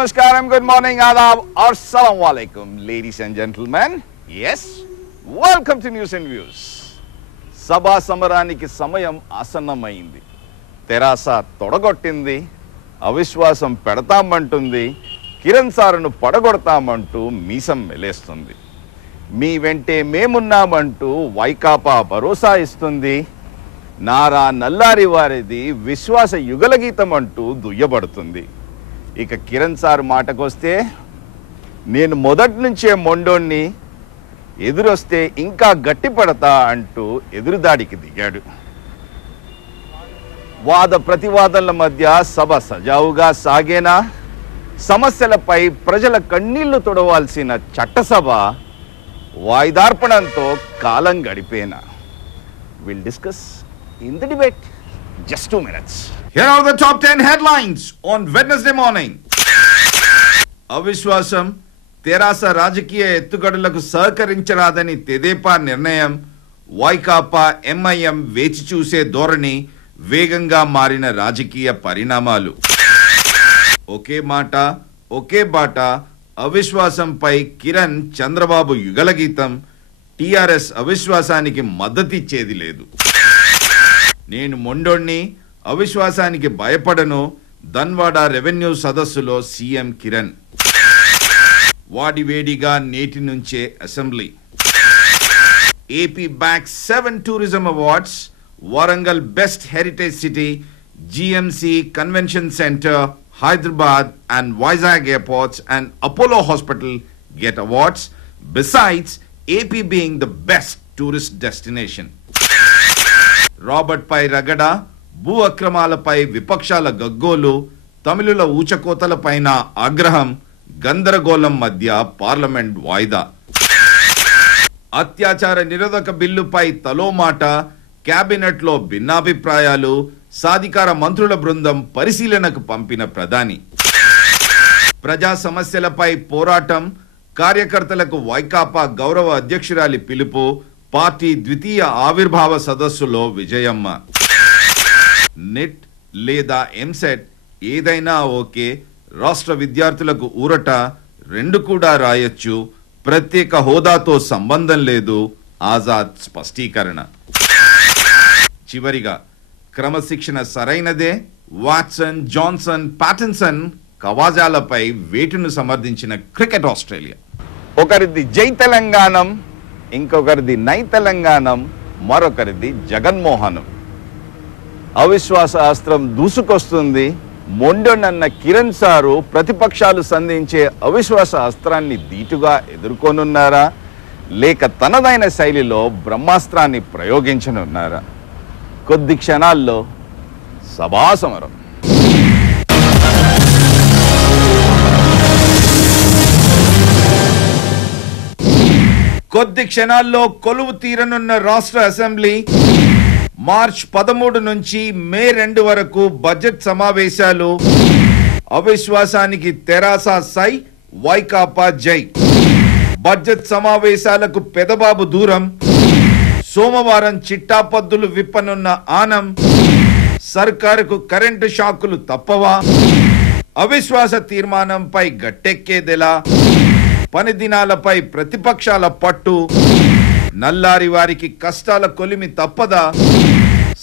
namaskaram, good morning, adab, or salam alaikum, ladies and gentlemen. Yes, welcome to News and Views. సభా సమరానికి సమయం ఆసన్నమైంది. తెరాస తొడగొట్టింది, అవిశ్వాసం పెడతామంటుంది, కిరణ్ సారును పడగొడతామంటూ మీసం మెలేస్తుంది. మీ వెంటే మేమున్నామంటూ వైకాపా భరోసా ఇస్తుంది. నారా నల్లారి వారిది విశ్వాస యుగలగీతం అంటూ దుయ్యబడుతుంది. ఇక కిరణ్ సార్ మాటకొస్తే, నేను మొదటి నుంచే మొండోన్ని, ఎదురొస్తే ఇంకా గట్టి పడతా అంటూ ఎదురుదాడికి దిగాడు. వాద ప్రతివాదనల మధ్య సభ సజావుగా సాగేనా? సమస్యలపై ప్రజల కన్నీళ్లు తొడవాల్సిన చట్టసభ వాయిదార్పణంతో కాలం గడిపేనా? We'll discuss in the debate. Just 2 minutes. Here are the top 10 headlines on Wednesday morning. అవిశ్వాసం, తెరాస రాజకీయ ఎత్తుగడలకు సహకరించరాదని తెదేపా నిర్ణయం, వైకాపా ఎంఐఎం వేచి చూసే ధోరణి, వేగంగా మారిన రాజకీయ పరిణామాలు. ఒకే మాట ఒకే బాట, అవిశ్వాసంపై కిరణ్ చంద్రబాబు యుగలగీతం, టిఆర్ఎస్ అవిశ్వాసానికి మద్దతిచ్చేది లేదు. నేను మొండోణ్ణి, అవిశ్వాసానికి భయపడను, ధన్వాడ రెవెన్యూ సదస్సులో సీఎం కిరణ్. వాడివేడిగా నేటి నుంచే assembly. AP back 7 tourism awards, Warangal best heritage city, GMC convention centre, Hyderabad and Vizag airports and Apollo Hospital get awards, besides AP being the best tourist destination. Robert పై రగడ, భూ అక్రమాలపై విపక్షాల గగ్గోలు, తమిళుల ఊచకోతలపైన ఆగ్రహం, గందరగోళం మధ్య పార్లమెంట్ వాయిదా. అత్యాచార నిరోధక బిల్లుపై తలో మాట, క్యాబినెట్లో భిన్నాభిప్రాయాలు, సాధికార మంత్రుల బృందం పరిశీలనకు పంపిన ప్రధాని. ప్రజా సమస్యలపై పోరాటం, కార్యకర్తలకు వైకాపా గౌరవ అధ్యక్షురాలి పిలుపు, పార్టీ ద్వితీయ ఆవిర్భావ సదస్సులో విజయమ్మ. నెట్ లేదా ఎంసెట్ ఏదైనా ఓకే, రాష్ట్ర విద్యార్థులకు ఊరట, 2 కూడా రాయొచ్చు, ప్రత్యేక హోదాతో సంబంధం లేదు, ఆజాద్ స్పష్టీకరణ. చివరిగా క్రమశిక్షణ సరైనదే, వాట్సన్, జాన్సన్, ప్యాటిన్సన్ కవాజాలపై వేటును సమర్థించిన క్రికెట్ ఆస్ట్రేలియా. ఒకరిది జై తెలంగాణం, ఇంకొకరిది నై తెలంగాణం, మరొకరిది జగన్మోహనం. అవిశ్వాస అస్త్రం దూసుకొస్తుంది. మొండొనన్న కిరణ్ సారు ప్రతిపక్షాలు సంధించే అవిశ్వాస అస్త్రాన్ని ధీటుగా ఎదుర్కొనున్నారా, లేక తనదైన శైలిలో బ్రహ్మాస్త్రాన్ని ప్రయోగించనున్నారా? కొద్ది క్షణాల్లో సభా సమరం. కొద్ది క్షణాల్లో కొలువు తీరనున్న రాష్ట్ర అసెంబ్లీ. మార్చ్ 13 నుంచి మే 2 వరకు బడ్జెట్ సమావేశాలు. అవిశ్వాసానికి తెరాస సై, వైకాపా జై. బడ్జెట్ సమావేశాలకు పెదబాబు దూరం. సోమవారం చిట్టాపద్దులు విప్పనున్న ఆనం. సర్కారుకు కరెంటు షాకులు తప్పవా? అవిశ్వాస తీర్మానంపై గట్టెక్కేదెలా? పని దినాలపై ప్రతిపక్షాల పట్టు. నల్లారి వారికి కష్టాల కొలిమి తప్పదా?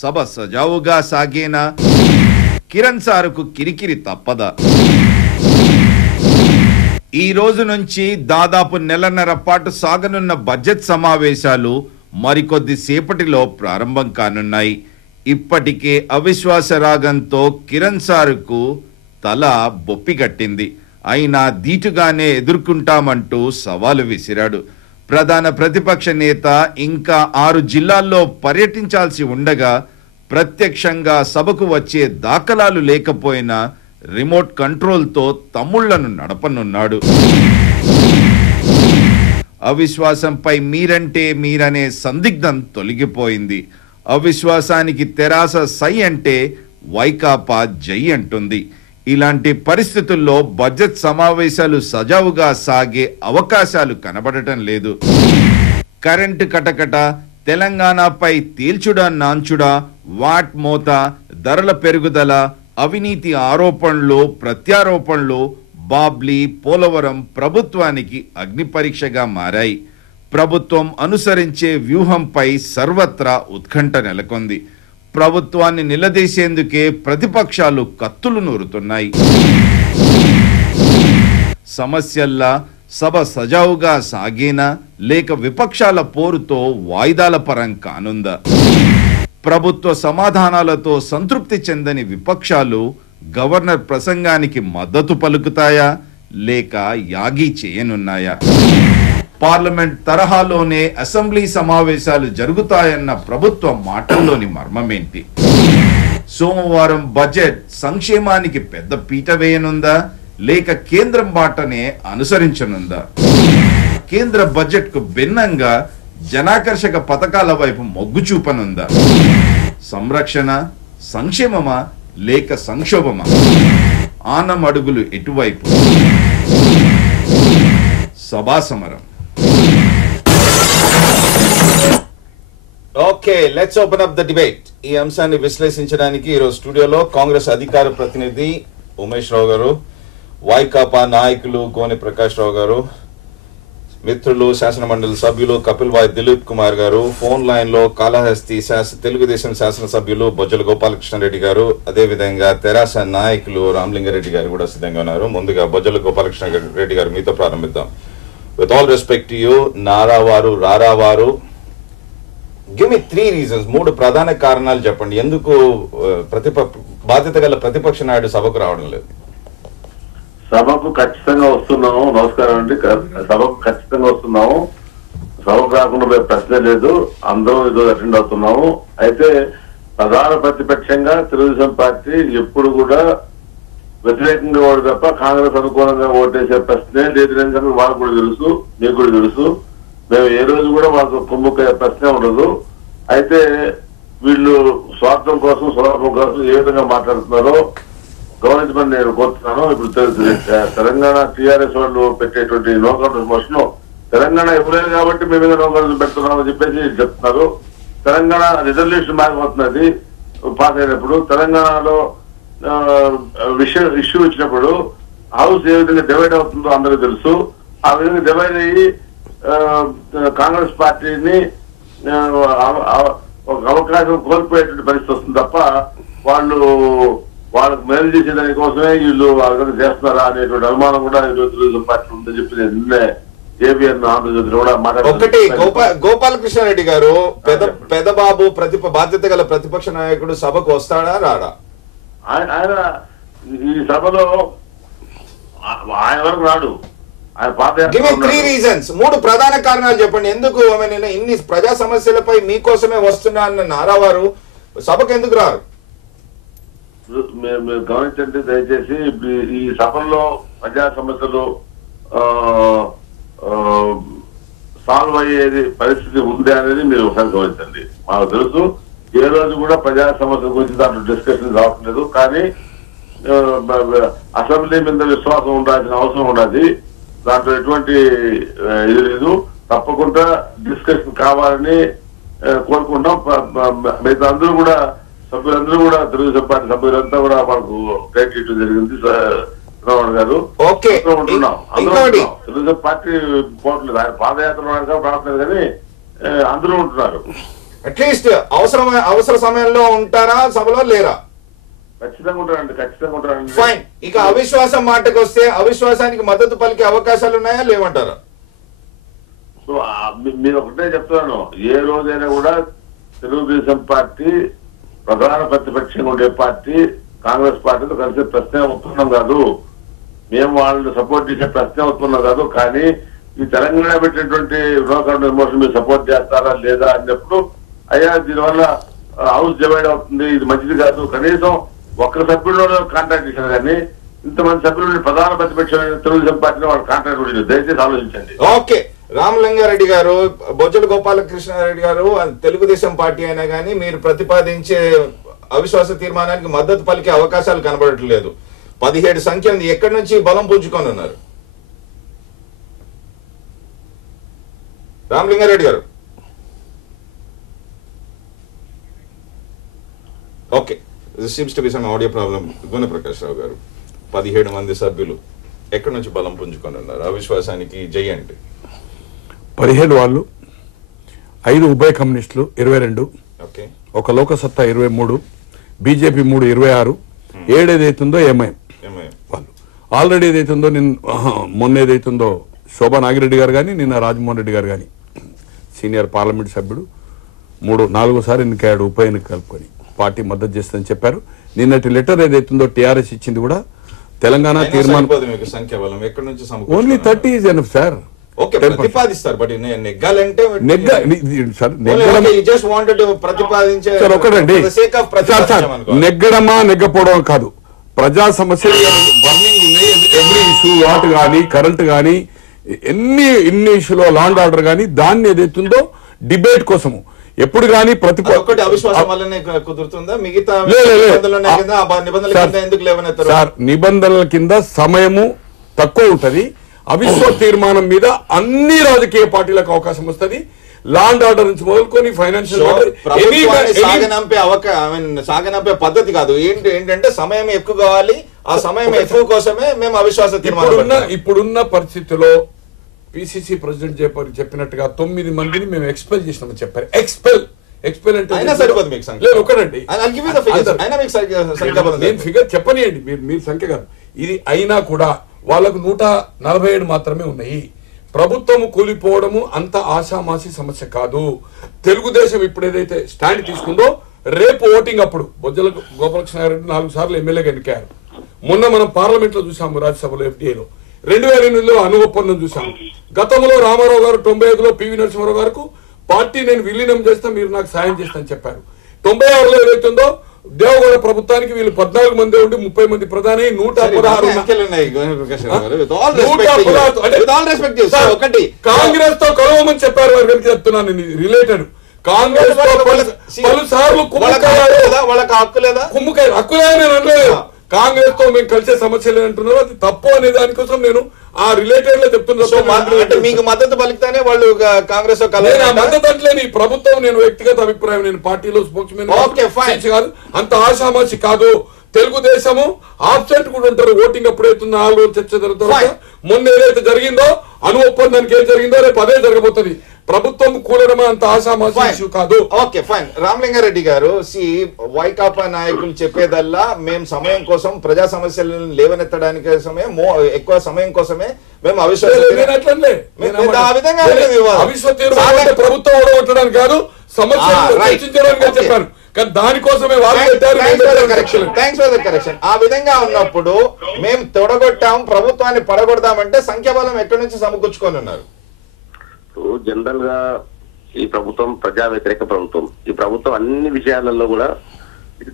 సభ సజావుగా సాగేనా? కిరణ్ సారుకు కిరికిరి తప్పదా? ఈ రోజు నుంచి దాదాపు నెలన్నర పాటు సాగనున్న బడ్జెట్ సమావేశాలు మరికొద్ది సేపటిలో ప్రారంభం కానున్నాయి. ఇప్పటికే అవిశ్వాస రాగంతో కిరణ్ సారుకు తల బొప్పిగట్టింది. అయినా ధీటుగానే ఎదుర్కొంటామంటూ సవాలు విసిరాడు. ప్రధాన ప్రతిపక్ష నేత ఇంకా 6 జిల్లాల్లో పర్యటించాల్సి ఉండగా, ప్రత్యక్షంగా సభకు వచ్చే దాఖలాలు లేకపోయినా రిమోట్ కంట్రోల్తో తమ్ముళ్లను నడపనున్నాడు. అవిశ్వాసంపై మీరంటే మీరనే సందిగ్ధం తొలగిపోయింది. అవిశ్వాసానికి తెరాస సై అంటే వైకాపా జై అంటుంది. ఇలాంటి పరిస్థితుల్లో బడ్జెట్ సమావేశాలు సజావుగా సాగే అవకాశాలు కనబడటం లేదు. కరెంటు కటకట, తెలంగాణపై తేల్చుడా నాంచుడా, వాట్ మోత, ధరల పెరుగుదల, అవినీతి ఆరోపణలు ప్రత్యారోపణలు, బాబ్లీ, పోలవరం ప్రభుత్వానికి అగ్ని పరీక్షగా మారాయి. ప్రభుత్వం అనుసరించే వ్యూహంపై సర్వత్రా ఉత్కంఠ నెలకొంది. ప్రభుత్వాన్ని నిలదీసేందుకే ప్రతిపక్షాలు కత్తులు నూరుతున్నాయి. సమస్యల్లా సభ సజావుగా సాగేనా లేక విపక్షాల పోరుతో వాయిదాల పరం కానుందా? ప్రభుత్వ సమాధానాలతో సంతృప్తి చెందని విపక్షాలు గవర్నర్ ప్రసంగానికి మద్దతు పలుకుతాయా లేక యాగి చేయనున్నాయా? పార్లమెంట్ తరహాలోనే అసెంబ్లీ సమావేశాలు జరుగుతాయన్న ప్రభుత్వ మాటల్లోని మర్మమేంటి? సోమవారం బడ్జెట్ సంక్షేమానికి పెద్ద పీట వేయనుందా లేక కేంద్రం బాటనే అనుసరించనుందా? కేంద్ర బడ్జెట్ కు భిన్నంగా జనాకర్షక పథకాల వైపు మొగ్గు చూపనుందా? సంరక్షణ, సంక్షేమమా లేక సంక్షోభమా? ఆనమడుగులు ఎటువైపు? సభా సమరం. Okay, let's open up the debate. ఈ అంశాన్ని విశ్లేషించడానికి ఈరోజు స్టూడియోలో కాంగ్రెస్ అధికార ప్రతినిధి ఉమేష్ రావు గారు, వైకాపా నాయకులు గోనె ప్రకాష్ రావు గారు, మిత్రులు శాసన మండలి సభ్యులు కపిల్ వాయ్ దిలీప్ కుమార్ గారు, ఫోన్ లైన్ లో కాళహస్తి తెలుగుదేశం శాసనసభ్యులు బొజ్జల గోపాలకృష్ణారెడ్డి గారు, అదేవిధంగా తెరాస నాయకులు రామలింగారెడ్డి గారు కూడా సిద్ధంగా ఉన్నారు. ముందుగా బొజ్జల గోపాలకృష్ణారెడ్డి గారు మీతో ప్రారంభిద్దాం. With all respect to you, నారావారు రారావారు, గివ్ మీ 3 reasons, 3 ప్రధాన కారణాలు చెప్పండి ఎందుకు బాధ్యత గల ప్రతిపక్ష నాయుడు సభకు రావడం లేదు. సభకు ఖచ్చితంగా వస్తున్నాము. నమస్కారం అండి. సభకు ఖచ్చితంగా వస్తున్నాము. సభకు రాకుండా ప్రశ్నే లేదు. అందరం ఈరోజు అటెండ్ అవుతున్నాము. అయితే ప్రధాన ప్రతిపక్షంగా తెలుగుదేశం పార్టీ ఎప్పుడు కూడా వ్యతిరేకంగా ఓడి తప్ప కాంగ్రెస్ అనుకూలంగా ఓటేసే ప్రశ్నే లేదు. వాళ్ళకు కూడా తెలుసు, మీకు కూడా తెలుసు. మేము ఏ రోజు కూడా వాళ్ళకు కుమ్ముకే ప్రశ్నే ఉండదు. అయితే వీళ్ళు స్వార్థం కోసం, స్వలాభం కోసం ఏ విధంగా మాట్లాడుతున్నారో గమనించమని నేను కోరుతున్నాను. ఇప్పుడు తెలంగాణ టీఆర్ఎస్ వాళ్ళు పెట్టేటువంటి నో కాన్ఫిడెన్స్ మోషన్ తెలంగాణ ఇవ్వలేదు కాబట్టి మేము మీద నో కాన్ఫిడెన్స్ పెడుతున్నామని చెప్పేసి చెప్తున్నారు. తెలంగాణ రిజల్యూషన్ మారిపోతున్నది. పాస్ అయినప్పుడు తెలంగాణలో ఇష్యూ వచ్చినప్పుడు హౌస్ ఏ విధంగా డివైడ్ అవుతుందో అందరికీ తెలుసు. ఆ విధంగా డివైడ్ అయ్యి కాంగ్రెస్ పార్టీని ఒక అవకాశం కోల్పోయేటువంటి పరిస్థితి వస్తుంది తప్ప వాళ్ళకు మేలు చేసేదాని కోసమే వీళ్ళు ఆ విధంగా చేస్తున్నారా అనేటువంటి అనుమానం కూడా ఈరోజు తెలుగుదేశం పార్టీ ఉందని చెప్పి నేను నిన్నే ఏబిఎన్ ఆంధ్రజ్యోతిలో కూడా మాట్లాడుతున్నాను. గోపాలకృష్ణారెడ్డి గారు, పెదబాబు బాధ్యత గల ప్రతిపక్ష నాయకుడు సభకు వస్తాడా రాడా? ఆయన ఈ సభలో ఆయన వరకు రాడు. ఆయన పాదయాత్ర 3 reasons, 3 ప్రధాన కారణాలు చెప్పండి ఎందుకు ఇన్ని ప్రజా సమస్యలపై మీకోసమే వస్తున్నా అన్న నారావారు సభకు ఎందుకు రారు? మీరు గమనించండి దయచేసి. ఈ సభల్లో ప్రజా సమస్యలు సాల్వ్ అయ్యేది పరిస్థితి ఉంది అనేది మీరు ఒకసారి గమనించండి. మాకు తెలుసు ఏ రోజు కూడా ప్రజా సమస్యల గురించి దాంట్లో డిస్కషన్ రావట్లేదు. కానీ అసెంబ్లీ మీద విశ్వాసం ఉండాల్సిన అవసరం ఉన్నది. దాంట్లో ఎటువంటి ఇది లేదు. తప్పకుండా డిస్కషన్ కావాలని కోరుకుంటాం. మిగతా అందరూ కూడా సభ్యులందరూ కూడా తెలుగుదేశం పార్టీ సభ్యులంతా కూడా మనకు క్రెడిట్ జరిగింది గారు. తెలుగుదేశం పార్టీ పోవట్లేదు. ఆయన పాదయాత్ర రావట్లేదు కానీ అందరూ ఉంటున్నారు. అట్లీస్ట్ అవసర సమయంలో ఉంటారా సభలో లేరా? ఖచ్చితంగా ఉంటారండి, ఖచ్చితంగా ఉంటారండి. ఫైన్. ఇక అవిశ్వాసం మాటకు వస్తే అవిశ్వాసానికి మద్దతు పలికే అవకాశాలు ఉన్నాయా లేవంటారా? సో మీరు ఒకటే చెప్తున్నాను, ఏ రోజైనా కూడా తెలుగుదేశం పార్టీ ప్రధాన ప్రతిపక్షంగా ఉండే పార్టీ కాంగ్రెస్ పార్టీతో కలిసి ప్రశ్న ఉత్పన్నం కాదు. మేము వాళ్ళని సపోర్ట్ చేసే ప్రశ్న ఉత్పన్నం కాదు. కానీ ఈ తెలంగాణ పెట్టినటువంటి నో కాన్ఫిడెన్స్ మోషన్ మీరు సపోర్ట్ చేస్తారా లేదా అన్నప్పుడు అయ్యా దీనివల్ల హౌస్ డివైడ్ అవుతుంది, ఇది మంచిది కాదు. కనీసం ఒక్క సభ్యుల్లో కాంటాక్ట్ చేశారు కానీ ఇంతమంది సభ్యులు ప్రధాన ప్రతిపక్షమైన తెలుగుదేశం పార్టీని వాళ్ళు కాంటాక్ట్ కూడా దయచేసి ఆలోచించండి. ఓకే, రామలింగారెడ్డి గారు, బొజ్జల గోపాలకృష్ణారెడ్డి గారు, తెలుగుదేశం పార్టీ అయినా కానీ మీరు ప్రతిపాదించే అవిశ్వాస తీర్మానానికి మద్దతు పలికే అవకాశాలు కనబడట్లేదు. 17 సంఖ్య ఉంది. ఎక్కడి నుంచి బలం పుంజుకొని ఉన్నారు? రామలింగారెడ్డి గారు. Okay, this seems to be some audio problem. గోనె ప్రకాష్ రావు గారు, 17 మంది సభ్యులు ఎక్కడి నుంచి బలం పుంజుకొని ఉన్నారు అవిశ్వాసానికి జై అంటే? 17 వాళ్ళు, 5 ఉభయ కమ్యూనిస్టులు 22, ఓకే, ఒక లోకసత్తా 23, బీజేపీ 3 26, 7 ఏదైతుందో ఎంఐఎం వాళ్ళు ఆల్రెడీ ఏదైతుందో మొన్న ఏదైతుందో శోభా నాగిరెడ్డి గారు కానీ నిన్న రాజమోహన్ రెడ్డి గారు కానీ సీనియర్ పార్లమెంట్ సభ్యుడు 4 సార్లు ఎన్నికయ్యాడు ఉప ఎన్నిక కలుపుకొని పార్టీ మద్దతు చేస్తుందని చెప్పారు. నిన్నటి లెటర్ ఏదైతుందో టీఆర్ఎస్ ఇచ్చింది కూడా తెలంగాణ తీర్మానం సంఖ్య బలం ఎక్కడి నుంచి only 30 is enough sir. Okay, ప్రతిపాదిస్తారు బట్ నెగ్గాలంటే ఒకటండి నెగ్గడమా నెగ్గపోవడం కాదు, ప్రజా సమస్యలు బర్నింగ్ ఉన్నాయి, ఎవ్రీ ఇష్యూ వాటర్ కానీ కరెంట్ కానీ ఇన్ని ఇష్యూలో లాండ్ ఆర్డర్ కానీ దాన్ని ఏదైతుందో డిబేట్ కోసము ఎప్పుడు కానీ సార్ నిబంధనల కింద సమయము తక్కువ ఉంటది. అవిశ్వాస తీర్మానం మీద అన్ని రాజకీయ పార్టీలకు అవకాశం వస్తుంది. లాండ్ ఆర్డర్ నుంచి మొదలుకొని ఫైనాన్షియల్ సాగనంపే పద్ధతి కాదు. ఏంటంటే సమయం ఎక్కువ కావాలి, ఆ సమయం ఎక్కువ కోసమే మేము అవిశ్వాస తీర్మానం. ఇప్పుడున్న పరిస్థితిలో పిసిసి ప్రెసిడెంట్ చెప్పినట్టుగా 9 మందిని మేము ఎక్స్పెల్ చేసినామని చెప్పారు. ఎక్స్పెల్ అంటే సరిపోదు మీకు లేదు ఒకటండి, నేను ఫిగర్ చెప్పనియండి, మీరు సంఖ్య కాదు ఇది. అయినా కూడా వాళ్లకు 147 మాత్రమే ఉన్నాయి. ప్రభుత్వం కూలిపోవడము అంత ఆశామాసి సమస్య కాదు. తెలుగుదేశం ఇప్పుడు ఏదైతే స్టాండ్ తీసుకుందో రేపు ఓటింగ్ అప్పుడు బొజ్జల గోపాలకృష్ణారెడ్డి 4 సార్లు ఎమ్మెల్యేగా ఎన్నికారు. మొన్న మనం పార్లమెంట్ లో చూసాము, రాజ్యసభలో FDAలో 2008లో అను ఒప్పందం చూసాము. గతంలో రామారావు గారు 95లో పివి నరసింహారావు గారికి పార్టీ నేను విలీనం చేస్తా మీరు నాకు సాయం చేస్తా అని చెప్పారు. 96లో ఏదైతుందో దేవగౌడ ప్రభుత్వానికి వీళ్ళు 14 మంది ఉండి 30 మంది ప్రధాని 116 కాంగ్రెస్ తో కలవమని చెప్పారు. వారికి చెప్తున్నాను రిలేటెడ్ కాంగ్రెస్ పలుసార్లు కుమ్ముకాయ హక్కులే నేను అనలేదు. కాంగ్రెస్ తో మేము కలిసే సమస్యలు అంటున్నారు, అది తప్పు అనే దానికోసం నేను ఆ రిలేటెడ్ లో చెప్తున్నా. మీకు మద్దతు పలికితేనే వాళ్ళు కాంగ్రెస్ మద్దతు అంటలేని ప్రభుత్వం, నేను వ్యక్తిగత అభిప్రాయం, నేను పార్టీలో స్పోక్స్మెన్ కాదు, అంత ఆశామాసి కాదు. తెలుగుదేశము ఆబ్సెంట్ కూడా ఉంటారు ఓటింగ్ అప్పుడు అవుతుంది 4 రోజులు చర్చ జరుగుతుంది. మొన్న ఏదైతే జరిగిందో అను ఒప్పందానికి ఏం జరిగిందో రేపు అదే జరగబోతుంది. ప్రభుత్వం కూడడమా అంత ఆశామాసి ఇష్యూ కాదు. Okay fine. రామలింగారెడ్డి గారు, వైకాపా నాయకులు చెప్పేదల్లా మేము సమయం కోసం ప్రజా సమస్యలను లేవనెత్తడానికి ఎక్కువ సమయం కోసమే మేము ప్రభుత్వం ఓడగొట్టడానికి కాదు, సమస్యలు చర్చించడానికి చెప్పారు. కానీ దానికోసమే కరెక్షన్. ఆ విధంగా ఉన్నప్పుడు మేము తొడగొట్టాం, ప్రభుత్వాన్ని పడగొడదామంటే సంఖ్యాబలం ఎక్కడి నుంచి సమకూర్చుకొని ఉన్నారు? జనరల్ గా ఈ ప్రభుత్వం ప్రజా వ్యతిరేక ప్రభుత్వం. ఈ ప్రభుత్వం అన్ని విషయాలలో కూడా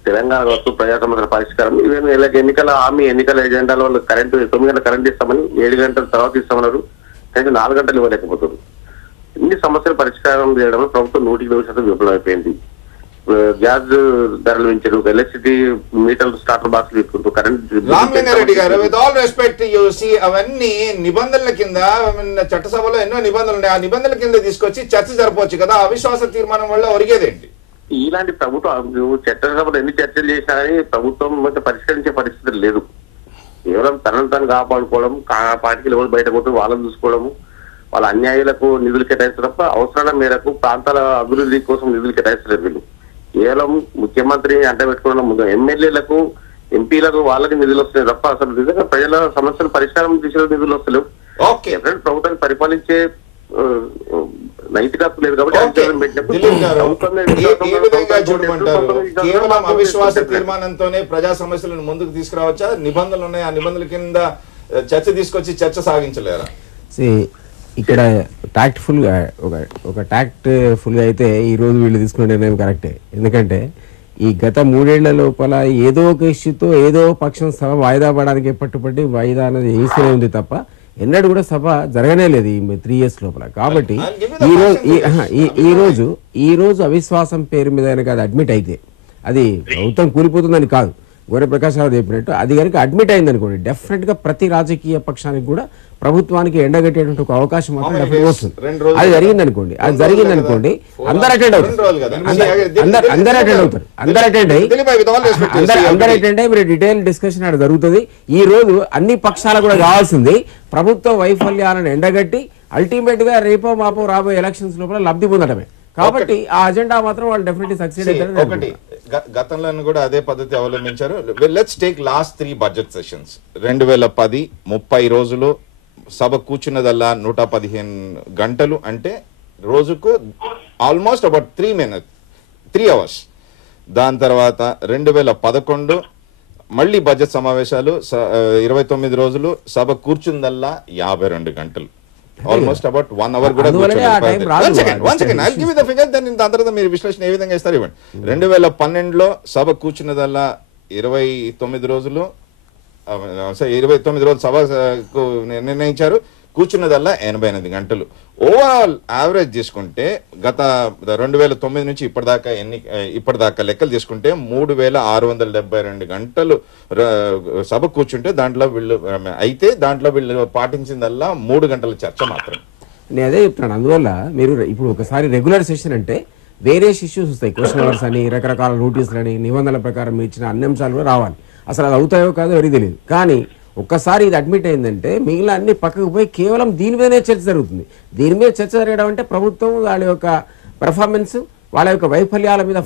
తెలంగాణ వస్తు ప్రజా సమస్యల పరిష్కారం, ఇవేమి ఎన్నికల హామీ, ఎన్నికల ఎజెండాలో వాళ్ళు కరెంటు 9 గంటల కరెంట్ ఇస్తామని 7 గంటల తర్వాత ఇస్తామన్నారు, కనీసం 4 గంటలు ఇవ్వలేకపోతారు. ఇన్ని సమస్యలు పరిష్కారం చేయడంలో ప్రభుత్వం 100% విఫలమైపోయింది. గ్యాస్ ధరలు పెంచారు, ఎలక్ట్రిసిటీ మీటర్లు స్టార్టర్ బాక్స్ తీసుకుంటూ కరెంట్. రామలింగారెడ్డి గారు, విత్ ఆల్ రెస్పెక్ట్ అవన్నీ నిబంధనల కింద చట్టసభలో ఎన్నో నిబంధనలు ఉన్నాయి. ఆ నిబంధనల కింద తీసుకొచ్చి చర్చ జరపవచ్చు కదా. అవిశ్వాస తీర్మానం వల్ల ఒరిగేదేంటి? ఇలాంటి ప్రభుత్వం చట్టసభలో ఎన్ని చర్చలు చేసినా కానీ ప్రభుత్వం పరిష్కరించే పరిస్థితి లేదు. కేవలం తనను తను కాపాడుకోవడం, పార్టీలు ఎవరు బయట కొట్టు వాళ్ళని చూసుకోవడము, వాళ్ళ అన్యాయాలకు నిధులు కేటాయిస్తారు తప్ప అవసరాల మేరకు ప్రాంతాల అభివృద్ధి కోసం నిధులు కేటాయిస్తారు. వీళ్ళు కేవలం ముఖ్యమంత్రి అంట పెట్టుకున్న ముందు ఎమ్మెల్యేలకు, ఎంపీలకు వాళ్ళకి నిధులు వస్తున్నాయి తప్ప అసలు నిజంగా ప్రజల సమస్యలు పరిష్కారం దిశలో నిధులు వస్తలేవు. ప్రభుత్వాన్ని పరిపాలించే నైతికత లేదు కాబట్టి కేవలం అవిశ్వాస తీర్మానంతోనే ప్రజా సమస్యలను ముందుకు తీసుకురావచ్చా? నిబంధనలు ఉన్నాయి, ఆ నిబంధనల కింద చర్చ తీసుకొచ్చి చర్చ సాగించలేరా? ఇక్కడ టాక్ట్ ఫుల్గా టాక్ట్ ఫుల్గా అయితే ఈరోజు వీళ్ళు తీసుకునే నిర్ణయం కరెక్టే. ఎందుకంటే ఈ గత 3 ఏళ్ల లోపల ఏదో ఒక ఇష్యూతో ఏదో పక్షం సభ వాయిదా పడడానికి పట్టుబట్టి వాయిదా అనేది వేస్తూనే ఉంది తప్ప ఎన్నడూ కూడా సభ జరగనే లేదు ఈ 3 years లోపల. కాబట్టి ఈ రోజు అవిశ్వాసం పేరు మీద అది అడ్మిట్ అయితే అది ప్రభుత్వం కూలిపోతుందని కాదు, గోనె ప్రకాష్ రావు చెప్పినట్టు అది కనుక అడ్మిట్ అయింది అనుకోండి, డెఫినెట్ గా ప్రతి రాజకీయ పక్షానికి కూడా ప్రభుత్వానికి ఎండగట్టేటువంటి ఒక అవకాశం మాత్రం డెఫినెట్ వస్తుంది. అది జరిగింది అనుకోండి, అందరు అటెండ్ అయ్యి మీరు డీటెయిల్ డిస్కషన్ అక్కడ జరుగుతుంది. ఈ రోజు అన్ని పక్షాలు కూడా కావాల్సింది ప్రభుత్వ వైఫల్యాలను ఎండగట్టి అల్టిమేట్ గా రేపో మాపో రాబోయే ఎలక్షన్స్ లోపల లబ్ధి పొందడమే. కాబట్టి ఆ అజెండా మాత్రం వాళ్ళు డెఫినెట్లీ సక్సెస్ అవుతారు. ఒకటి గతంలో కూడా అదే పద్ధతి అవలంబించారు. Let's take last 3 budget sessions. 2010 30 రోజులు సభ కూర్చున్నదల్లా 115 గంటలు, అంటే రోజుకు ఆల్మోస్ట్ అబౌట్ 3 అవర్స్. దాని తర్వాత 2011 మళ్ళీ బడ్జెట్ సమావేశాలు 29 రోజులు, సభ కూర్చుందల్లా 52 గంటలు, ఆల్మోస్ట్ అబౌట్ 1 అవర్ కూడా. మీరు విశ్లేషణ ఏ విధంగా ఇస్తారు ఇవ్వండి. 2012లో సభ కూర్చున్నదల్లా 29 రోజులు, 29 రోజులు సభకు నిర్ణయించారు, కూర్చున్నదల్లా 88 గంటలు. ఓవరాల్ యావరేజ్ తీసుకుంటే గత 2009 నుంచి ఇప్పటిదాకా లెక్కలు తీసుకుంటే 3672 గంటలు సభ కూర్చుంటే దాంట్లో వీళ్ళు పాటించిందల్లా 3 గంటల చర్చ మాత్రం. నేను అదే చెప్తున్నాను. అందువల్ల మీరు ఇప్పుడు ఒకసారి రెగ్యులర్ సెషన్ అంటే వేరియస్ ఇష్యూస్ వస్తాయి, క్వశ్చన్ అవర్స్ అని, రకరకాల నోటీసులు అని, నిబంధనల ప్రకారం ఇచ్చిన అన్ని అంశాలు కూడా రావాలి. అసలు అది అవుతాయో కాదో ఎవరికి తెలియదు. కానీ ఒక్కసారి ఇది అడ్మిట్ అయిందంటే మిగిలిన అన్ని పక్కకు పోయి కేవలం దీని మీదనే చర్చ జరుగుతుంది. దీని మీద చర్చ జరగడం అంటే ప్రభుత్వం వాళ్ళ యొక్క పెర్ఫార్మెన్స్, వాళ్ళ యొక్క వైఫల్యాల మీద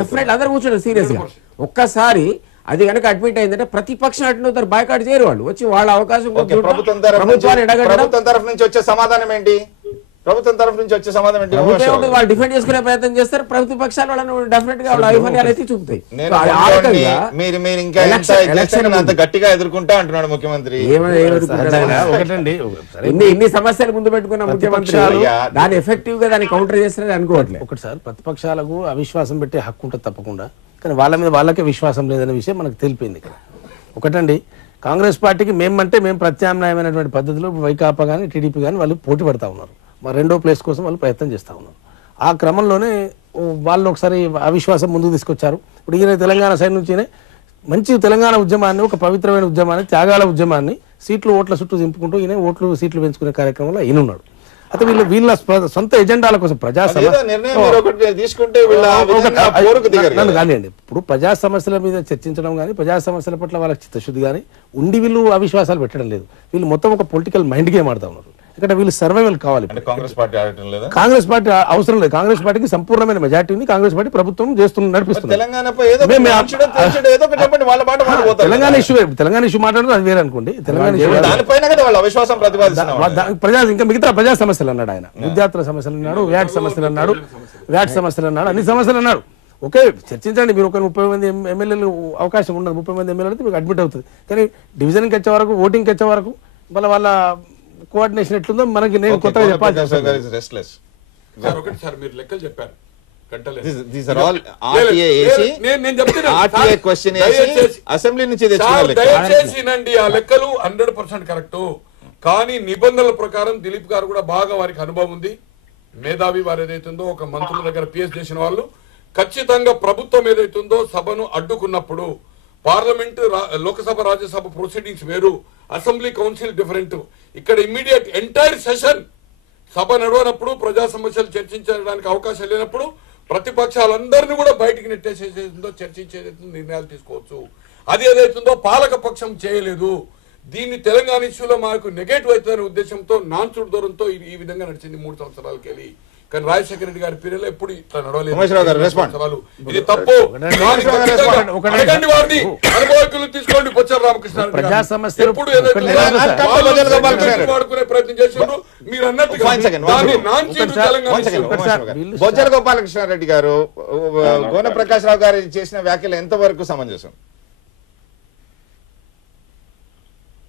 డెఫినెట్ అందరూ కూర్చోండి సీరియస్ గా. ఒక్కసారి అది కనుక అడ్మిట్ అయిందంటే ప్రతిపక్షం అటు బాయ్కాట్ చేయరు, వాళ్ళు వచ్చి వాళ్ళ అవకాశం ప్రభుత్వం తరఫు నుంచి వచ్చే సమాధానం ఏంటి? వాళ్ళు డిఫెండ్ చేసుకునే ప్రయత్నం చేస్తారు, ప్రతిపక్షాలు వాళ్ళను డెఫినెట్ గా వాళ్ళ వైఫల్యాలు అయితే చూపుతాయి. గట్టిగా ఎదుర్కొంటా అంటున్నాడు ముఖ్యమంత్రి. ఇన్ని సమస్యలు ముందు పెట్టుకున్న ముఖ్యమంత్రి దాన్ని ఎఫెక్టివ్ గా దాన్ని కౌంటర్ చేస్తారని అనుకోవట్లేదు. ఒకటి సార్, ప్రతిపక్షాలకు అవిశ్వాసం పెట్టే హక్కు ఉంటుంది తప్పకుండా, కానీ వాళ్ళ మీద వాళ్ళకే విశ్వాసం లేదనే విషయం మనకు తెలిపింది ఇక్కడ. ఒకటండి, కాంగ్రెస్ పార్టీకి మేము ప్రత్యామ్నాయమైనటువంటి పద్ధతిలో వైకాపా కానీ టీడీపీ కానీ వాళ్ళు పోటీ పడతా ఉన్నారు. మరి 2వ ప్లేస్ కోసం వాళ్ళు ప్రయత్నం చేస్తూ ఉన్నారు. ఆ క్రమంలోనే వాళ్ళు ఒకసారి అవిశ్వాసం ముందుకు తీసుకొచ్చారు. ఇప్పుడు ఈయన తెలంగాణ సైడ్ నుంచినే మంచి తెలంగాణ ఉద్యమాన్ని, ఒక పవిత్రమైన ఉద్యమాన్ని, త్యాగాల ఉద్యమాన్ని ఓట్ల చుట్టూ దింపుకుంటూ ఈయన సీట్లు పెంచుకునే కార్యక్రమంలో ఈయన ఉన్నాడు. అయితే వీళ్ళ సొంత ఎజెండాల కోసం కానివ్వండి, ఇప్పుడు ప్రజా సమస్యల మీద చర్చించడం కానీ, ప్రజా సమస్యల పట్ల వాళ్ళకి చిత్తశుద్ధి కానీ ఉండి వీళ్ళు అవిశ్వాసాలు పెట్టడం లేదు. వీళ్ళు మొత్తం ఒక పొలిటికల్ మైండ్ గేమ్ ఆడుతూ ఉన్నారు. ఇక్కడ వీళ్ళు సర్వైవల్ కావాలి. కాంగ్రెస్ పార్టీ అవసరం లేదు. కాంగ్రెస్ పార్టీకి సంపూర్ణమైన మెజార్టీ ఉంది. కాంగ్రెస్ పార్టీ ప్రభుత్వం నడిపిస్తుంది. తెలంగాణ ఇష్యూ మాట్లాడుతూ అది వేరే అనుకోండి. ఇంకా మిగతా ప్రజా సమస్యలు అన్నాడు ఆయన. విద్యార్థుల సమస్యలు అన్నాడు, వ్యాట్ సమస్యలు అన్నాడు, అన్ని సమస్యలు అన్నాడు. ఓకే, చర్చించండి. మీరు ఒక 30 మంది ఎమ్మెల్యేలు అవకాశం ఉండదు. 30 మంది ఎమ్మెల్యేలు అయితే మీకు అడ్మిట్ అవుతుంది. కానీ డివిజన్కి వచ్చే వరకు, ఓటింగ్కి వచ్చే వరకు వాళ్ళ కోఆర్డినేషన్ ఎట్లుందో మనకి నేను కొత్తగా చెప్పాలి. మీరు లెక్కలు చెప్పారు, దయచేసినండి ఆ లెక్కలు 100% కరెక్ట్. కానీ నిబంధనల ప్రకారం దిలీప్ గారు కూడా బాగా వారికి అనుభవం ఉంది, మేధావి వారు ఏదైతుందో, ఒక మంత్రుల దగ్గర పిఎస్ చేసిన వాళ్ళు ఖచ్చితంగా ప్రభుత్వం ఏదైతుందో సభను అడ్డుకున్నప్పుడు పార్లమెంట్, లోకసభ, రాజ్యసభ ప్రొసీడింగ్స్ వేరు, అసెంబ్లీ కౌన్సిల్ డిఫరెంట్. ఇక్కడ ఇమ్మీడియట్ ఎంటైర్ సెషన్ సభ నడవనప్పుడు, ప్రజా సమస్యలు చర్చించడానికి అవకాశం లేనప్పుడు ప్రతిపక్షాలందరినీ కూడా బయటికి నెట్టేసేదో చర్చించేది నిర్ణయాలు తీసుకోవచ్చు. అది ఏదైతుందో పాలక పక్షం చేయలేదు. దీన్ని తెలంగాణ ఇష్యూలో మాకు నెగటివ్ అవుతుందనే ఉద్దేశంతో నాన్సుడు దూరంతో ఈ విధంగా నడిచింది 3 సంవత్సరాలకి వెళ్ళి. కానీ రాజశేఖర రెడ్డి గారి పీరియడ్లో ఎప్పుడు ఇట్లా నడవలేదు. ఇది తప్పు. అనుభవకులు తీసుకోండి. బొచ్చర రామకృష్ణ ప్రజా సమస్యలు ఎప్పుడు వాడుకునే ప్రయత్నం చేస్తున్నారు. మీరు అన్నట్టుగా బొజ్జల గోపాలకృష్ణారెడ్డి గారు, గోనె ప్రకాష్ రావు గారు చేసిన వ్యాఖ్యలు ఎంతవరకు సమంజసం?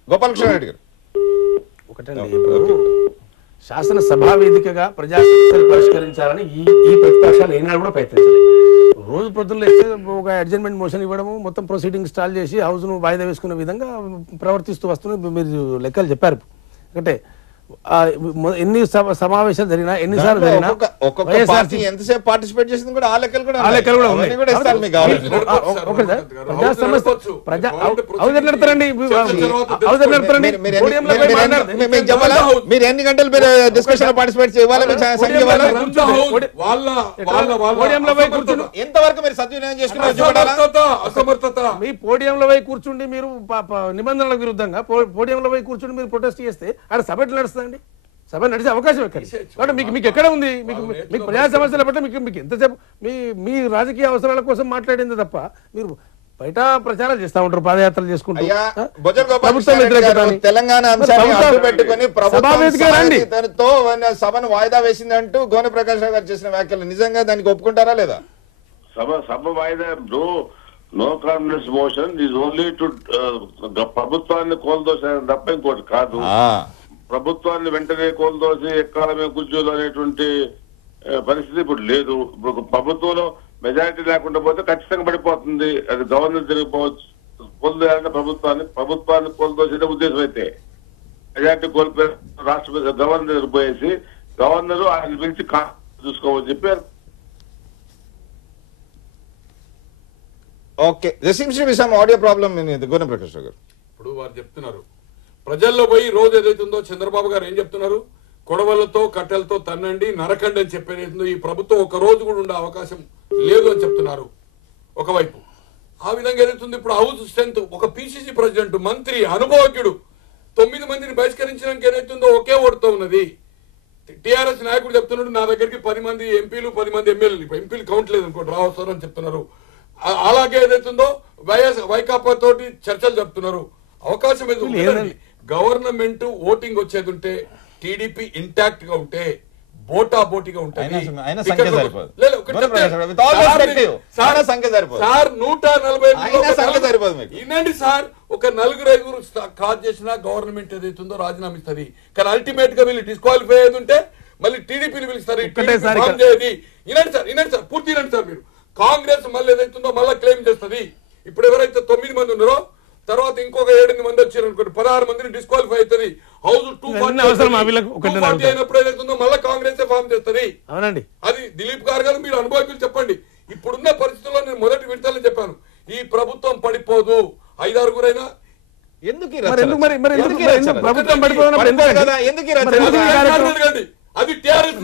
గోపాలకృష్ణారెడ్డి గారు, ఒకటండి, ఇప్పుడు శాసనసభా వేదికగా ప్రజా సమస్యలు పరిష్కరించాలని ఈ ప్రతిపక్షాలు ఏనాడు కూడా ప్రయత్నించాలి. రోజు పొద్దున్న ఒక అడ్జర్మెంట్ మోషన్ ఇవ్వడము, మొత్తం ప్రొసీడింగ్ స్టాల్ చేసి హౌస్ను వాయిదా వేసుకునే విధంగా ప్రవర్తిస్తూ వస్తున్న మీరు లెక్కలు చెప్పారు. అంటే ఎన్ని సమావేశాలు జరిగినా ఎన్నిసార్లు జరిగినా ఒక్కొక్క పార్టీ ఎంతసేపు పార్టిసిపేట్ చేసింది కూడా ఆ లెక్కలు కూడా ఉన్నాయి. కూడా ఇస్తారు మీకు కావాలి. ప్రజా సమస్య నడతారండి. మీరు ఎన్ని గంటలు మీరు డిస్కషన్ పార్టిసిపేట్ చేయాలి? ఎంతవరకు మీరు సద్వినియోగం చేసుకున్నారు? మీ పోడియంలో పోయి కూర్చుండి మీరు నిబంధనలకు విరుద్ధంగా పోడియంలో పోయి కూర్చుండి మీరు ప్రొటెస్ట్ చేస్తే ఆడ సభ ఎట్లా నడుస్తుందండి? సభ నడిచే అవకాశం ఎక్కడ? కాబట్టి మీకు ఎక్కడ ఉంది? మీకు ప్రజా సమస్యల పట్ల మీకు ఎంతసేపు మీ రాజకీయ అవసరాల కోసం మాట్లాడింది తప్ప మీరు బయట ప్రచారాలు చేస్తా ఉంటారు, పాదయాత్రలు చేసుకుంటారు. తెలంగాణ అంశాన్ని అడ్డు పెట్టుకుని ప్రభుత్వంతో సభను వాయిదా వేసిందంటూ గోనె ప్రకాష్ రావు గారు చేసిన వ్యాఖ్యలు నిజంగా దానికి ఒప్పుకుంటారా లేదా? సభ వాయిదా no confidence motion is only to ప్రభుత్వాన్ని కోల్దోసేది తప్ప ఇంకోటి కాదు. ప్రభుత్వాన్ని వెంటనే కోల్దోసి ఎక్కాలమే గుజ్జులు అనేటువంటి పరిస్థితి ఇప్పుడు లేదు. ఇప్పుడు ప్రభుత్వంలో మెజారిటీ లేకుండా పోతే ఖచ్చితంగా పడిపోతుంది. అది గవర్నర్ జరిగిపోవచ్చు. కోల్దేయాలన్న ప్రభుత్వాన్ని కోల్దోసే ఉద్దేశం అయితే మెజారిటీ కోల్పోయి రాష్ట్రపతి గవర్నర్ జరిగిపోయేసి గవర్నర్ ఆయన పిలిచి చూసుకోమని చెప్పారు. Okay, there seems to be some audio problem in the గోనె ప్రకాష్ రావు గారు. ఇప్పుడు వారు చెప్తున్నారు ప్రజల్లో పోయి రోజు ఏదైతుందో చంద్రబాబు గారు ఏం చెప్తున్నారు? కొడవలతో కట్టెలతో తన్నండి నరకండి అని చెప్పేదైతుందో ఈ ప్రభుత్వం ఒక రోజు కూడా ఉండే అవకాశం లేదు అని చెప్తున్నారు ఒకవైపు. ఆ విధంగా ఏదైతుంది ఇప్పుడు హౌస్ స్ట్రెంత్ ఒక పిసిసి ప్రెసిడెంట్ మంత్రి అనుభవజ్ఞుడు 9 మందిని బహిష్కరించడానికి ఏదైతుందో ఒకే ఓటుతో ఉన్నది. టీఆర్ఎస్ నాయకుడు చెప్తున్నాడు నా దగ్గరికి 10 మంది ఎంపీలు 10 మంది ఎమ్మెల్యేలు, ఎంపీలు కౌంట్ లేదు అనుకోండి రావస్తారు అని చెప్తున్నారు. అలాగే ఏదైతుందో వైకాపా తోటి చర్చలు చెప్తున్నారు. అవకాశం ఎందుకు? గవర్నమెంట్ ఓటింగ్ వచ్చేది ఉంటే టీడీపీ ఇంటాక్ట్ గా ఉంటే బోటా బోటీగా ఉంటుంది. సార్ 140 ఇనండి సార్, ఒక 4-5 క్రాస్ చేసినా గవర్నమెంట్ ఏదైతుందో రాజీనామా ఇస్తుంది. కానీ అల్టిమేట్ గా వీళ్ళు డిస్క్వాలిఫై అయ్యేది ఉంటే మళ్ళీ టీడీపీని పిలుస్తారు. ఇనండి సార్ పూర్తి ఇనండి సార్. మీరు కాంగ్రెస్ మళ్ళీ ఏదైతుందో మళ్ళీ క్లెయిమ్ చేస్తుంది. ఇప్పుడు ఎవరైతే 9 మంది ఉన్నారో తర్వాత ఇంకొక 7 మంది వచ్చారు అనుకోండి 16 మందిని డిస్క్వాలిఫై అవుతుంది. హౌస్ 240 అయినప్పుడు ఏదైతుందో మళ్ళీ కాంగ్రెస్ ఫామ్ చేస్తుంది. అవునండి, అది దిలీప్ గారు మీరు అనుభవకులు చెప్పండి. ఇప్పుడున్న పరిస్థితుల్లో నేను మొదటి విడతలో చెప్పాను ఈ ప్రభుత్వం పడిపోదు. 5-6 ఎందుకు అది టీఆర్ఎస్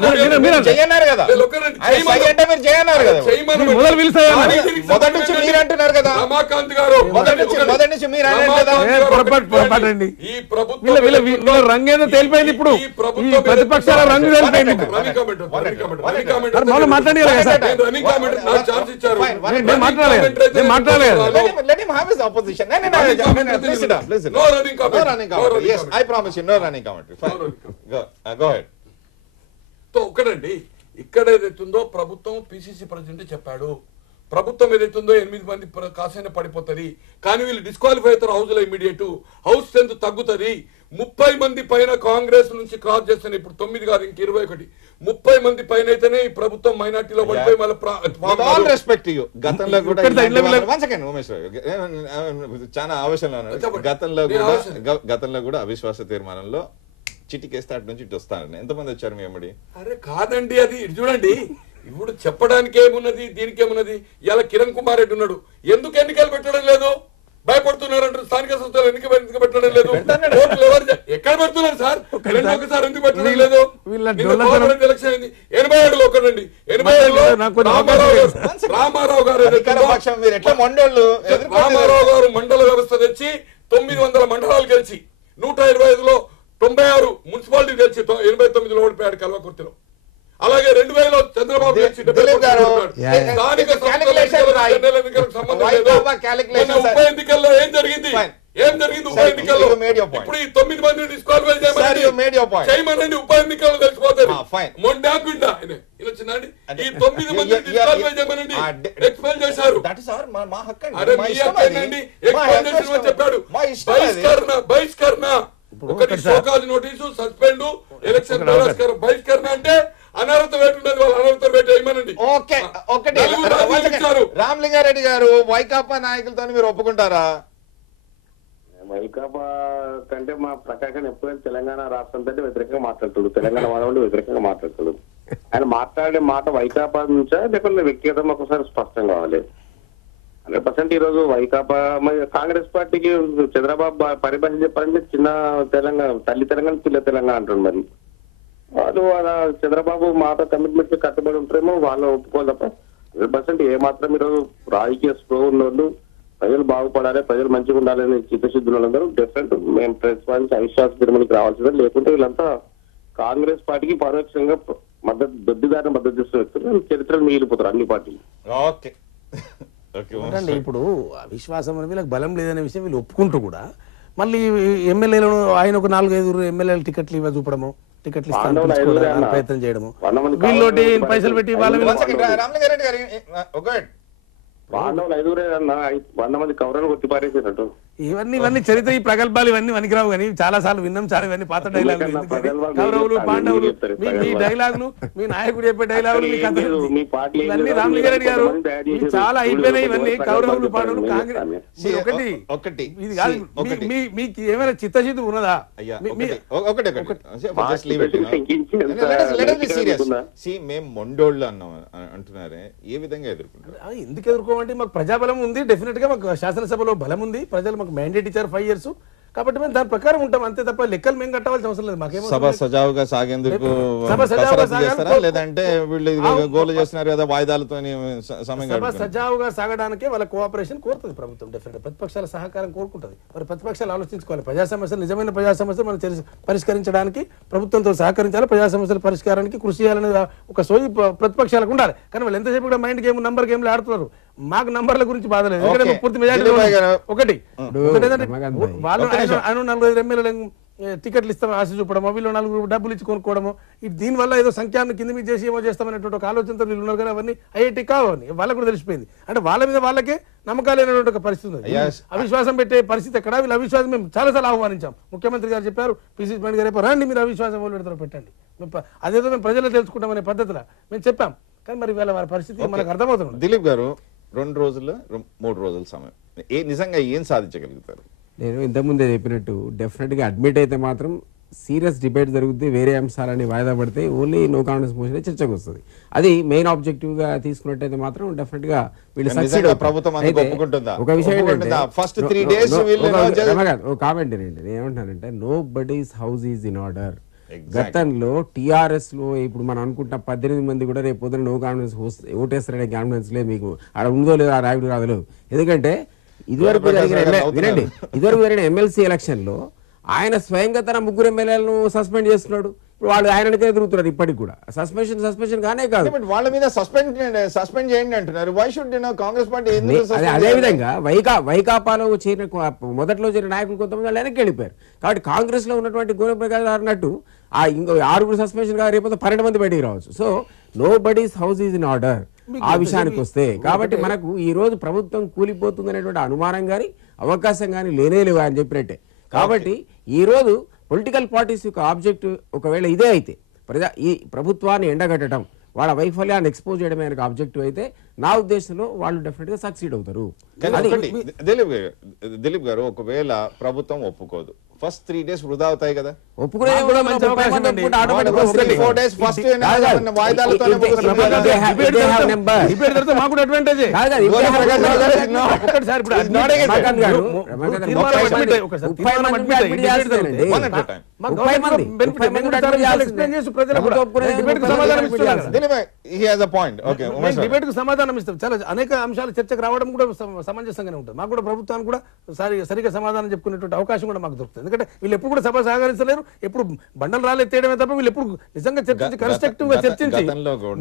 రమాకాంత్ గారు ఈ ప్రభుత్వం రంగేదో తేలిపోయింది. ఇప్పుడు ప్రతిపక్షాల రంగు తేలిపోయింది. ఒకటండి ఇక్కడ ఏదైతుందో ప్రభుత్వం పిసిసి ప్రెసిడెంట్ చెప్పాడు ప్రభుత్వం ఏదైతుందో 8 మంది కాసైనా పడిపోతుంది. కానీ వీళ్ళు డిస్క్వాలిఫై అవుతారు హౌస్ లో ఇమీడియట్ హౌస్ స్ట్రెంత్ తగ్గుతుంది. 30 మంది పైన కాంగ్రెస్ నుంచి క్రాస్ చేస్తాను. ఇప్పుడు 9 కాదు ఇంక 21 30 మంది పైన అయితేనే ఈ ప్రభుత్వం మైనార్టీలో పడిపోయి మళ్ళీ గతంలో కూడా చాలా ఆవేశంలో గతంలో కూడా అవిశ్వాస తీర్మానంలో చిటికేస్తే అటు నుంచి ఇటు వస్తానని ఎంతమంది వచ్చారు మీ అమ్మడి? అరే కాదండి, అది చూడండి ఇప్పుడు చెప్పడానికి ఏమున్నది దీనికి ఏమున్నది. ఇలా కిరణ్ కుమార్ రెడ్డి ఉన్నాడు, ఎందుకు ఎన్నికలు పెట్టడం లేదు? భయపడుతున్నారంటారు. స్థానిక సంస్థలు ఎన్నిక పెట్టడం లేదు. ఎక్కడ పెడుతున్నారు సార్? ఒకసారి ఎందుకు పెట్టడం లేదు? ఎలక్షన్ అయింది 87లో ఒకటండి. 87లో రామారావు గారు మండల వ్యవస్థ తెచ్చి 900 మండలాలు గెలిచి 125లో 96 మున్సిపాలిటీ గెలిచి 89లో ఓడిపోయాడు కల్వకుర్తిలో. అలాగే 2000లో చంద్రబాబు గెలిచి ఉప ఎన్నికల్లో ఏం జరిగింది? ఉప ఎన్నికల్లో ఇప్పుడు ఈ 9 మందిని డిస్క్వాలిఫై చేయమనండి. ఉప ఎన్నికల్లో తెలిసిపోతారు. మొండాకుండా వచ్చిందండి ఈ 9 మందిని డిస్క్వాలిఫై చేయమనండి. ఎక్స్పెల్ చేశారు. అరే మీ హక్కేనండి, ఎక్స్పెల్ చేసిన చెప్పాడు. బహిష్కరణ ఒకటి షోకాజ్ నోటీసు, సస్పెండ్, ఎలక్షన్ బహిష్కరణ అంటే అనర్హత వేటు ఉన్నది. వాళ్ళు అనర్హత వేటు వేయమనండి. రామలింగారెడ్డి గారు వైకాపా నాయకులతో మీరు ఒప్పుకుంటారా? వైకాపా కంటే మా ప్రకాశం ఎప్పుడైనా తెలంగాణ రాష్ట్రం కంటే వ్యతిరేకంగా మాట్లాడుతాడు, తెలంగాణ వాళ్ళు వ్యతిరేకంగా మాట్లాడతాడు. ఆయన మాట్లాడే మాట వైకాపా నుంచా లేకపోతే వ్యక్తిగతంగా ఒకసారి స్పష్టం కావాలి. 100% ఈ రోజు వైకాపా కాంగ్రెస్ పార్టీకి చంద్రబాబు పరిభాష చెప్పాలంటే చిన్న తెలంగాణ, తల్లి తెలంగాణ పిల్ల తెలంగాణ అంటారు. మరి వాళ్ళు చంద్రబాబు మాట కమిట్మెంట్ కట్టుబడి ఉంటారేమో, వాళ్ళు ఒప్పుకోవాలి తప్ప 100% ఏ మాత్రం ఈరోజు రాజకీయ స్ప్రో ఉన్న వాళ్ళు, ప్రజలు బాగుపడాలి, ప్రజలు మంచిగా ఉండాలని చిత్తశుద్ధులు వాళ్ళందరూ డెఫినెట్ మేము ప్రతిపాదించి అవిశ్వాస తీర్మానికి రావాల్సిందే. లేకుంటే వీళ్ళంతా కాంగ్రెస్ పార్టీకి పరోక్షంగా మద్దతు దొడ్డిదారిని మద్దతు చేస్తూ వ్యక్తులు చరిత్రలు మిగిలిపోతారు అన్ని పార్టీలు. ఓకే అంటే ఇప్పుడు అవిశ్వాసం అని వీళ్ళకి బలం లేదనే విషయం వీళ్ళు ఒప్పుకుంటూ కూడా మళ్ళీ ఎమ్మెల్యేలను ఆయన ఒక 4-5 ఎమ్మెల్యేలు టికెట్లు ఇవ్వ చూపడము, టికెట్లు ఇస్తాను ప్రయత్నం చేయడము, వీళ్ళోటి పైసలు పెట్టి వాళ్ళ రామలింగారెడ్డి గారు పాండవులు 5 అన్న 100 మంది కౌరవులు కొట్టి పారేసినట్టు. ఇవన్నీ చరిత్ర, ఈ ప్రగల్భాలు ఇవన్నీ వనికిరావు కానీ చాలా సార్లు విన్నాం చాలా. ఇవన్నీ పాత డైలాగులు, కౌరవులు పాండవులు, మీ డైలాగులు, మీ నాయకుడు చెప్పే డైలాగులు, ఇవన్నీ రామలింగారెడ్డి గారు చాలా అయిపోయినాయి. ఇవన్నీ కౌరవులు పాండవులు కాంగ్రెస్ ఒకటి ఇది కాదు. మీకు ఏమైనా చిత్తశుద్ధి ఉన్నదా? మేము మొండోళ్ళు అన్నాం అంటున్నారే, ఏ విధంగా ఎదుర్కొంటారు? ఎందుకు ఎదుర్కోమంటే మాకు ప్రజాబలం ఉంది, డెఫినెట్ గా మాకు శాసనసభలో బలం ఉంది, ప్రజలు మాకు మ్యాండేట్ ఇచ్చారు 5 years, కాబట్టి మేము దాని ప్రకారం ఉంటాం అంతే తప్ప లెక్కలు మేము కట్టవలసిన అవసరం లేదు. మాకేమో సభ సజావుగా సాగేందుకు చేస్తారా, లేదంటే వీళ్ళు గోలు చేస్తున్నారు కదా వాయిదాలతో సభ సజావుగా సాగడానికే వాళ్ళ కోఆపరేషన్ కోరుతుంది ప్రభుత్వం. డెఫినెట్ ప్రతిపక్షాల సహకారం కోరుకుంటుంది. మరి ప్రతిపక్షాలు ఆలోచించుకోవాలి, ప్రజా సమస్యలు, నిజమైన ప్రజా సమస్యలు మనం పరిష్కరించడానికి ప్రభుత్వంతో సహకరించాలి, ప్రజా సమస్యల పరిష్కారానికి కృషి చేయాలనే ఒక సోయి ప్రతిపక్షాలకు ఉండాలి. కానీ వాళ్ళు ఎంతసేపు కూడా మైండ్ గేమ్, నంబర్ గేమ్లు ఆడుతున్నారు. మాకు నంబర్ల గురించి బాధ లేదు, ఎందుకంటే పూర్తి మెజారిటీ ఒకటి వాళ్ళు ఆయన 4-5 ఎమ్మెల్యేలు టికెట్లు ఇస్తామని ఆశ చూపడము, వీళ్ళు 4 డబ్బులు ఇచ్చి కొనుక్కోవడము, దీనివల్ల ఏదో సంఖ్యాన్ని కింద మీద చేసి ఏమో చేస్తామనేటువంటి ఒక ఆలోచనతో వీళ్ళు ఉన్నారు. కానీ అవన్నీ ఐఐటి కావని వాళ్ళకు కూడా తెలిసిపోయింది. అంటే వాళ్ళ మీద వాళ్ళకే నమ్మకాలు లేనటువంటి ఒక పరిస్థితి ఉంది. అవిశ్వాసం పెట్టే పరిస్థితి ఎక్కడ? వీళ్ళు అవిశ్వాసం మేము చాలాసార్లు ఆహ్వానించాం. ముఖ్యమంత్రి గారు చెప్పారు, పిసిసి మేడం గారు చెప్పారు, రండి మీరు అవిశ్వాసం వాళ్ళు పెడతారో పెట్టండి, అదేదో మేము ప్రజలు తెలుసుకుంటామనే పద్ధతిలో మేము చెప్పాం. కానీ మరి వీళ్ళ వారి పరిస్థితి మనకు అర్థమవుతుంది. దిలీప్ గారు 2 రోజులు 3 రోజుల సమయం, నిజంగా ఏం సాధించగలుగుతారు? నేను ఇంతకుముందే చెప్పినట్టు డెఫినెట్గా అడ్మిట్ అయితే మాత్రం సీరియస్ డిబేట్ జరుగుతుంది. వేరే అంశాలని వాయిదా పడితే ఓన్లీ నో కాన్ఫిడెన్స్ మోషన్ చర్చకు వస్తుంది. అది మెయిన్ ఆబ్జెక్టివ్ గా తీసుకున్నట్టయితే మాత్రం డెఫినెట్ గా వీళ్ళు సక్సెడ్. ఒక విషయం ఒక కామెంట్ ఏంటి, నేను ఏమంటానంటే nobody's house is in order. గతంలో టిఆర్ఎస్ లో ఇప్పుడు మనం అనుకుంటాం 18 మంది కూడా రేపు పొద్దున నో కాన్ఫిడెన్స్ ఓటేస్తారనే కాన్ఫిడెన్స్ లేదు. మీకు అక్కడ ఉందో లేదో ఆ రాయుడు రాదు. ఎందుకంటే ఇదివరకు జరిగిన ఎమ్మెల్సీ ఎలక్షన్ లో ఆయన స్వయంగా తన 3 ఎమ్మెల్యేలను సస్పెండ్ చేస్తున్నాడు. వాళ్ళు ఆయనకే ఎదుగుతున్నారు ఇప్పటికి కూడా. సస్పెన్షన్ గానే కాదు, వాళ్ళ మీద సస్పెండ్ చేయండి అంటున్నారు. Why should Congress party? అదే విధంగా వైకాపాలో చేరిన మొదట్లో చేరిన నాయకులు కొంతమంది వాళ్ళు వెనక్కి వెళ్ళిపోయారు. కాబట్టి కాంగ్రెస్ లో ఉన్నటువంటి గోనె ప్రకాష్ అన్నట్టు ఆ ఇంకో 6 సస్పెన్షన్ కాదు, రేపు 12 మంది బయటికి రావచ్చు. So nobody's house is in order ఆ విషయానికి వస్తే. కాబట్టి మనకు ఈ రోజు ప్రభుత్వం కూలిపోతుంది అనేటువంటి అనుమానం కానీ అవకాశం కానీ లేవు అని చెప్పినట్టే. కాబట్టి ఈ రోజు పొలిటికల్ పార్టీస్ యొక్క ఆబ్జెక్ట్ ఒకవేళ ఇదే అయితే ఈ ప్రభుత్వాన్ని ఎండగట్టడం, వాళ్ళ వైఫల్యాన్ని ఎక్స్పోజ్ చేయడమే ఆబ్జెక్టివ్ అయితే నా ఉద్దేశంలో వాళ్ళు డెఫినెట్ గా సక్సీడ్ అవుతారు. దిలీప్ గారు, ఒకవేళ ప్రభుత్వం ఒప్పుకోదు, ఫస్ట్ 3 days వృధా అవుతాయి కదా. సమాధానం ఇస్తాం. చాలా అనేక అంశాలు చర్చకు రావడం కూడా సమంజసంగానే ఉంటుంది. మాకు కూడా ప్రభుత్వానికి కూడా సరిగా సమాధానం చెప్పుకునేటువంటి అవకాశం కూడా మాకు దొరుకుతుంది. ఎందుకంటే వీళ్ళు ఎప్పుడు కూడా సభ సహకరించలేరు, ఎప్పుడు బండలు రాళ్ళు ఎత్తేయడమే తప్ప వీళ్ళు ఎప్పుడు నిజంగా చర్చించి కన్స్ట్రక్టివ్ గా చర్చించి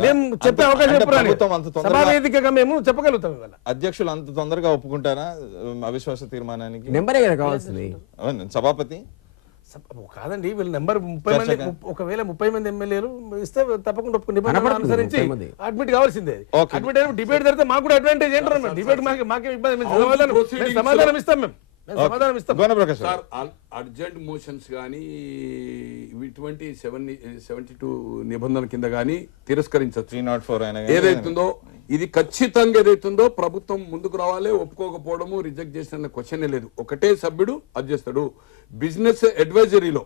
మేము చెప్పే అవకాశం ఎప్పుడు సభావేదికగా మేము చెప్పగలుగుతాం. ఇవాళ అధ్యక్షులు అంత తొందరగా ఒప్పుకుంటారా అవిశ్వాస తీర్మానానికి? నెంబరే కదా కావాల్సింది. సభాపతి కాదండి, వీళ్ళు నెంబర్ 30 మంది, ఒకవేళ 30 మంది ఎమ్మెల్యేలు ఇస్తే తప్పకుండా నిబంధనలు అనుసరించి అడ్మిట్ కావాల్సిందే. అడ్మిట్ అయిన డిబేట్ జరిగితే మాకు కూడా అడ్వాంటేజ్ ఏంటారు. డిబేట్ మాకే ఇబ్బంది, సమాధానం ఇస్తాం మేము. అర్జెంట్ మోషన్స్ కానీ ఇటువంటి 72 నిబంధనల కింద కానీ తిరస్కరించవచ్చు. 304 ఏదైతుందో ఇది ఖచ్చితంగా ఏదైతుందో ప్రభుత్వం ముందుకు రావాలి. ఒప్పుకోకపోవడము రిజెక్ట్ చేసిన క్వశ్చనే లేదు. ఒకటే సభ్యుడు అది చేస్తాడు. బిజినెస్ అడ్వైజరీలో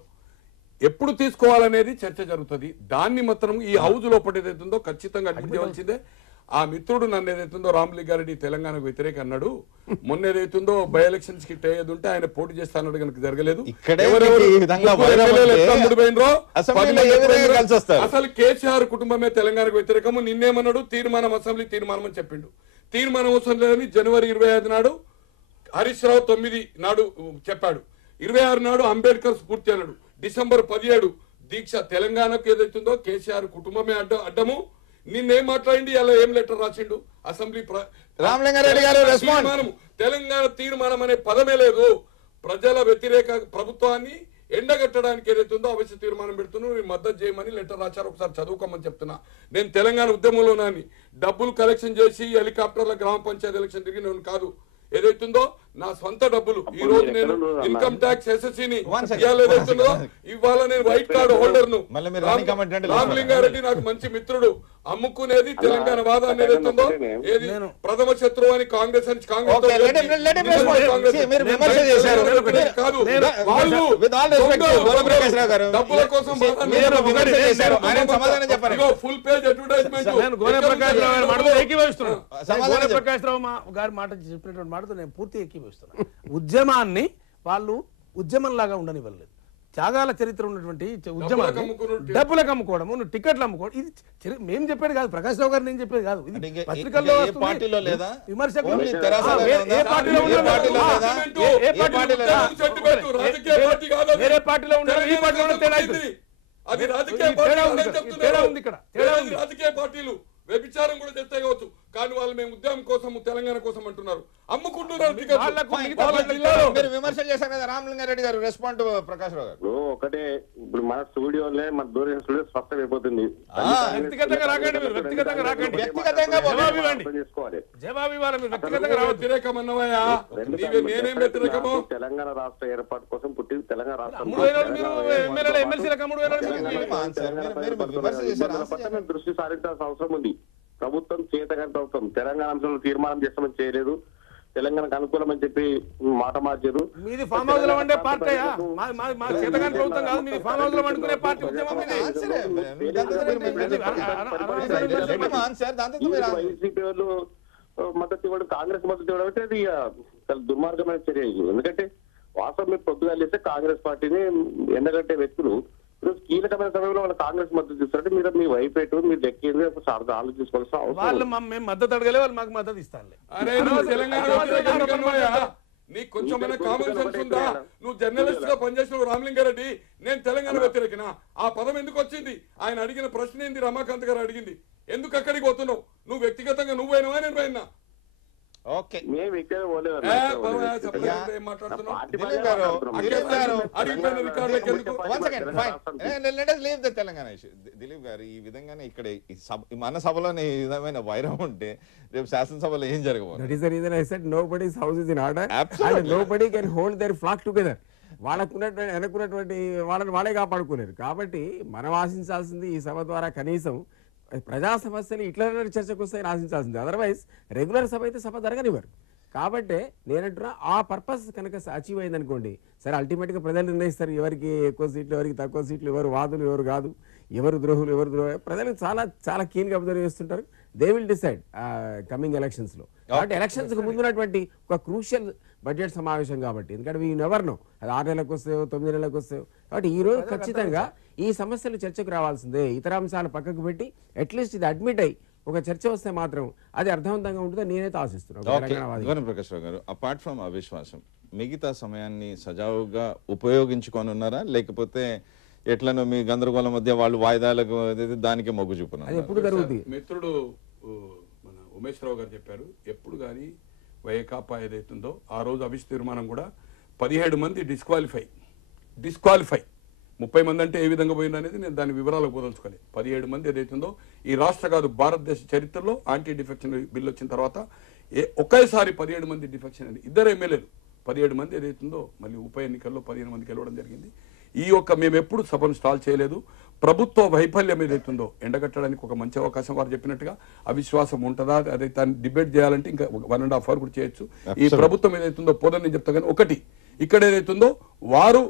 ఎప్పుడు తీసుకోవాలనేది చర్చ జరుగుతుంది. దాన్ని మాత్రం ఈ హౌజ్ లోపల ఏదైతుందో ఖచ్చితంగా అడ్మిట్ చేయవలసిందే. ఆ మిత్రుడు నన్ను ఏదైతుందో రామలింగారెడ్డి తెలంగాణకు వ్యతిరేక అన్నాడు. మొన్న ఏదైతుందో బై ఎలక్షన్స్ కి టేయదు ఉంటే ఆయన పోటీ చేస్తానన్నాడు, కనుక జరగలేదు. అసలు కేసీఆర్ కుటుంబమే తెలంగాణకు వ్యతిరేకము. నిన్నేమన్నాడు? తీర్మానం, అసెంబ్లీ తీర్మానం అని చెప్పిండు. తీర్మానం అవసరం లేదని జనవరి 25 నాడు హరీష్ రావు 9 నాడు చెప్పాడు. 26 నాడు అంబేద్కర్ స్ఫూర్తి అన్నాడు. డిసెంబర్ 17 దీక్ష. తెలంగాణకు ఏదైతుందో కేసీఆర్ కుటుంబమే అడ్డము. నిన్నేం మాట్లాడింది, అలా ఏం లెటర్ రాసిండు అసెంబ్లీ రామలింగారెడ్డి గారు తీర్మానం. తెలంగాణ తీర్మానం అనే పదమే లేదు. ప్రజల వ్యతిరేక ప్రభుత్వాన్ని ఎండగట్టడానికి ఏదైతుందో అవశ్య తీర్మానం పెడుతున్నాను, మద్దతు చేయమని లెటర్ రాశారు. ఒకసారి చదువుకోమని చెప్తున్నా. నేను తెలంగాణ ఉద్యమంలోనాని డబ్బులు కలెక్షన్ చేసి హెలికాప్టర్ల గ్రామ పంచాయతీ ఎలక్షన్ తిరిగిన కాదు. ఏదైతుందో నా సొంత డబ్బులు. ఈ రోజు నేను ఇన్కమ్ ట్యాక్స్ ఎస్ఎస్సీని ఏదైతుందో ఇవాళ నేను వైట్ కార్డు హోల్డర్ ను. రామలింగారెడ్డి నాకు మంచి మిత్రుడు. అమ్ముకునేది తెలంగాణ వాదాన్ని ఏదైతుందో ఏది ప్రథమ శత్రువు అని కాంగ్రెస్ అని కాంగ్రెస్ కాదు. వాళ్ళు డబ్బుల కోసం ఫుల్ పేజ్ అడ్వర్టైజ్మెంట్. ప్రకాష్ రావు గారి మాట చెప్పినటువంటి మాటతో నేను పూర్తి ఏకీభవిస్తున్నా. ఉద్యమాన్ని వాళ్ళు ఉద్యమం లాగా ఉండనివ్వలేదు. త్యాగాల చరిత్ర ఉన్నటువంటి ఉద్యమాన్ని డబ్బులకు అమ్ముకోవడం, టికెట్లు అమ్ముకోవడం, ఇది మేము చెప్పేది కాదు. ప్రకాష్ రావు గారు నేను చెప్పేది కాదు. ఇది పత్రికల్లో విమర్శకులు వేరే పార్టీలో ఉన్నారు, ఈ పార్టీలో తేడా ఉంది. ఇక్కడ రాజకీయ పార్టీలు వ్యభిచారం కూడా చేస్తే కావచ్చు, కానీ వాళ్ళు మేము ఉద్యమం కోసం తెలంగాణ కోసం అంటున్నారు, అమ్ముకుంటున్నారు. మీరు విమర్శలు చేశారు కదా రామలింగారెడ్డి గారు. రెస్పాండ్ ప్రకాష్ రావు గారు. ఒకటే ఇప్పుడు మన స్టూడియోలే మన దూరం స్టూడియో స్పష్టం అయిపోతుంది. వ్యక్తిగతంగా రాకండి, మీరు వ్యక్తిగతంగా రాకండి, చేసుకోవాలి. జవాబు ఇవ్వాలి. మీరు వ్యక్తిగతంగా వ్యతిరేకం అన్నవయ్యా, నేనేం వ్యతిరేకము? తెలంగాణ రాష్ట్ర ఏర్పాటు కోసం పుట్టి తెలంగాణ రాష్ట్రం దృష్టి సారించాల్సిన అవసరం ఉంది. ప్రభుత్వం చేతగాని ప్రభుత్వం తెలంగాణ అంశంలో తీర్మానం చేస్తామని చేయలేదు. తెలంగాణకు అనుకూలమని చెప్పి మాట మార్చారు. మీది ఫామ్ హౌస్ లో ఉండే పార్టీ ప్రభుత్వం కాదు, మీది ఫామ్ హౌస్ లో వండుకునే పార్టీ ఉద్యమం. వైసీపీ వాళ్ళు మద్దతు ఇవ్వడం, కాంగ్రెస్ మద్దతు ఇవ్వడం అంటే అది చాలా దుర్మార్గమైన చర్య. ఎందుకంటే వాస్తవం మీరు పొద్దుగా లేస్తే కాంగ్రెస్ పార్టీని ఎండగట్టే వ్యక్తులు కీలకమైన సమయంలో వాళ్ళు కాంగ్రెస్ మద్దతు ఇస్తారంటే మీరు మీ వైపు మీరు దక్కింది ఆలోచించుకోవాల్సిన అవసరం. మేము మద్దతు అడగలే, వాళ్ళు మాకు మద్దతు ఇస్తాను. నీకు కొంచెమైనా కామన్ సెన్స్ ఉందా? నువ్వు జర్నలిస్ట్ గా పనిచేసిన రామలింగారెడ్డి, నేను తెలంగాణ వ్యతిరేకినా? ఆ పదం ఎందుకు వచ్చింది? ఆయన అడిగిన ప్రశ్న ఏంది? రమాకాంత్ గారు అడిగింది, ఎందుకు అక్కడికి పోతున్నావు? నువ్వు వ్యక్తిగతంగా నువ్వైనా నేను పోయినా? Okay, Telangana issue. దిలీప్ గారు, ఈ విధంగానే ఇక్కడ మన సభలోనే ఈ విధమైన వైరం ఉంటే రేపు శాసనసభలో ఏం జరగబోతుంది? Nobody's house is in order and nobody can hold their flock together. వెనక్కున్నటువంటి వాళ్ళని వాళ్ళే కాపాడుకోలేరు. కాబట్టి మనం ఆశించాల్సింది ఈ సభ ద్వారా కనీసం ప్రజా సమస్యలు ఇట్లా చర్చకు వస్తాయని ఆశించాల్సింది. అదర్వైజ్ రెగ్యులర్ సభ అయితే సభ జరగనివ్వరు. కాబట్టి నేనంటున్నా ఆ పర్పస్ కనుక అచీవ్ అయింది అనుకోండి, సరే అల్టిమేట్గా ప్రజలు నిర్ణయిస్తారు ఎవరికి ఎక్కువ సీట్లు, ఎవరికి తక్కువ సీట్లు, ఎవరు వాదులు ఎవరు కాదు, ఎవరు ద్రోహులు ఎవరు ద్రోహులు. ప్రజలు చాలా చాలా కీన్గా అబ్జర్వ్ చేస్తుంటారు. దే విల్ డిసైడ్ కమింగ్ ఎలక్షన్స్లో. కాబట్టి ఎలక్షన్స్కి ముందున్నటువంటి ఒక క్రూషియల్ బడ్జెట్ సమావేశం కాబట్టి, ఎందుకంటే వీ నెవర్ నో అది 6 నెలలకు వస్తాయో 9 నెలలకు వస్తాయో. కాబట్టి ఈ రోజు ఖచ్చితంగా ఈ సమస్యలు చర్చకు రావాల్సిందే. ఇతర అంశాలు పక్కకు పెట్టి అట్లీస్ట్ ఇది అడ్మిట్ అయ్యి ఒక చర్చ వస్తే మాత్రం అది అర్థవంతంగా ఉంటుందని నేనైతే ఆశిస్తున్నాను. ప్రకాష్ రావు గారు, అపార్ట్ ఫ్రమ్ అవిశ్వాసం మిగతా సమయాన్ని సజావుగా ఉపయోగించుకొని ఉన్నారా, లేకపోతే ఎట్లనో మీ గందరగోళం మధ్య వాళ్ళు వాయిదాలకు దానికే మొగ్గు చూపున్నారు? ఎప్పుడు జరుగుతుంది? మిత్రుడు మన ఉమేష్ రావు గారు చెప్పారు, ఎప్పుడు కానీ వైకాపా ఏదైతుందో ఆ రోజు అవిశ్వాస తీర్మానం కూడా 17 మంది డిస్క్వాలిఫై 30 మంది అంటే ఏ విధంగా పోయింది అనేది నేను దాని వివరాలకు పోదలుచుకోలేదు. 17 మంది ఏదైతుందో ఈ రాష్ట్ర కాదు భారతదేశ చరిత్రలో యాంటీ డిఫెక్షన్ బిల్ వచ్చిన తర్వాత ఒకేసారి 17 మంది డిఫెక్షన్ అని 2 ఎమ్మెల్యేలు 17 మంది ఏదైతుందో మళ్ళీ ఉప ఎన్నికల్లో 15 మందికి వెళ్ళడం జరిగింది. ఈ యొక్క మేము ఎప్పుడు సభను స్టాల్ చేయలేదు. ప్రభుత్వ వైఫల్యం ఏదైతుందో ఎండగట్టడానికి ఒక మంచి అవకాశం వారు చెప్పినట్టుగా అవిశ్వాసం ఉంటుందా అదే దాన్ని డిబేట్ చేయాలంటే ఇంకా 1.5 hours కూడా చేయొచ్చు. ఈ ప్రభుత్వం ఏదైతుందో పోదని నేను చెప్తా కానీ ఒకటి ఇక్కడ ఏదైతుందో వారు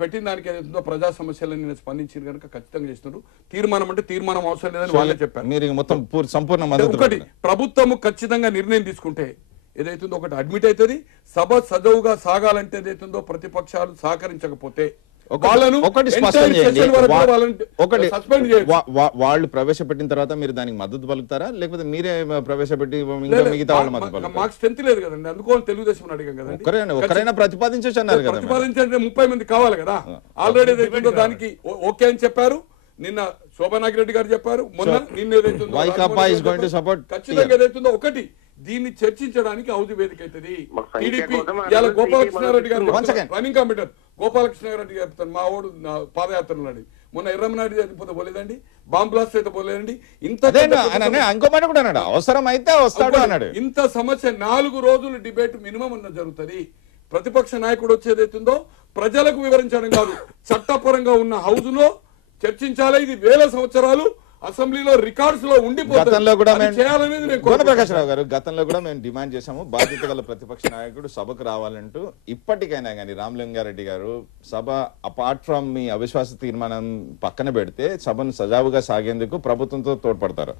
పెట్టిన దానికి ఏదైతుందో ప్రజా సమస్యలను స్పందించిన కనుక ఖచ్చితంగా చేస్తున్నారు. తీర్మానం అంటే తీర్మానం అవసరం లేదని వాళ్ళే చెప్పారు. మీరు మొత్తం సంపూర్ణ మద్దతు. ఒకటి ప్రభుత్వము ఖచ్చితంగా నిర్ణయం తీసుకుంటే ఏదైతుందో ఒకటి అడ్మిట్ అవుతుంది. సభ సజవుగా సాగాలంటే ఏదైతుందో ప్రతిపక్షాలు సహకరించకపోతే ఒకటి స్పష్టం చేయండి. ఒకటి వాళ్ళు ప్రవేశపెట్టిన తర్వాత మీరు దానికి మద్దతు పలుకుతారా లేకపోతే మీరే ప్రవేశపెట్టి మిగతా వాళ్ళు మద్దతు పలుకుతారా? మాకు స్ట్రెంత్ లేదు కదండి, అందుకో తెలుగుదేశం అడిగాం కదండి. ఒకరైనా ప్రతిపాదించవచ్చు అన్నారు కదా. ప్రతిపాదించంటే 30 మంది కావాలి కదా. ఆల్రెడీ ఏదైతుందో దానికి ఓకే అని చెప్పారు. నిన్న శోభా నాగిరెడ్డి గారు చెప్పారు. మొన్న నిన్న ఏదైతుందో ఖచ్చితంగా ఏదైతుందో ఒకటి దీన్ని చర్చించడానికి హౌస్ వేదిక అవుతుంది. టీడీపీ ఇవాళ గోపాలకృష్ణారెడ్డి గారు రన్నింగ్ కమిటర్ గోపాలకృష్ణారెడ్డి గారు చెప్తాను మా ఓడు పాదయాత్రలు అడిగి మొన్న ఎర్రమనాయుడు చనిపోతే పోలేదండి, బాంబ్ బ్లాస్ట్ అయితే పోలేదండి. ఇంత ఇంకో మాట కూడా అన్నాడు అవసరం అయితే వస్తాడు అన్నాడు. ఇంత సమస్య 4 రోజులు డిబేట్ మినిమం ఉన్న జరుగుతుంది. ప్రతిపక్ష నాయకుడు వచ్చేదైతుందో ప్రజలకు వివరించడం కాదు, చట్టపరంగా ఉన్న హౌస్ లో చర్చించాలి. ఇది 1000 సంవత్సరాలు అసెంబ్లీలో రికార్డ్స్ లో ఉండిపోతుంది. ప్రకాశ్రావు గారు గతంలో కూడా మేము డిమాండ్ చేశాము బాధ్యత గల ప్రతిపక్ష నాయకుడు సభకు రావాలంటూ. ఇప్పటికైనా కానీ రామలింగారెడ్డి గారు సభ అపార్ట్ ఫ్రమ్ మీ అవిశ్వాస తీర్మానం పక్కన పెడితే సభను సజావుగా సాగేందుకు ప్రభుత్వంతో తోడ్పడతారు.